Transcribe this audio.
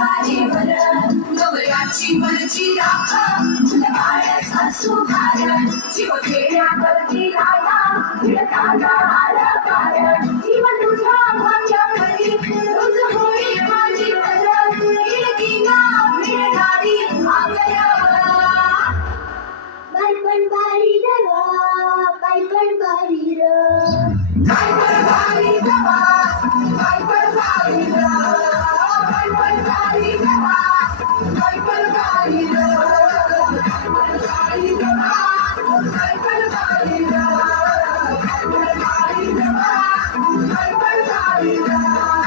तारेवर डोंगराची वरची राख तुला बाळाचा सुभारण जीव खेळण्यावरती राया भिडताना आलं कारण जीव तुझ्या माझ्यावरती रोज होई माझी परत हिरकीला भिडणारी आगळ बालपण भारी रवा बालपण भारी र बालपण भारी रवा बालपण भारी र बालपण भारी रवा बालपण भारी र बालपण भारी रवा बालपण भारी र बालपण भारी रवा बालपण भारी र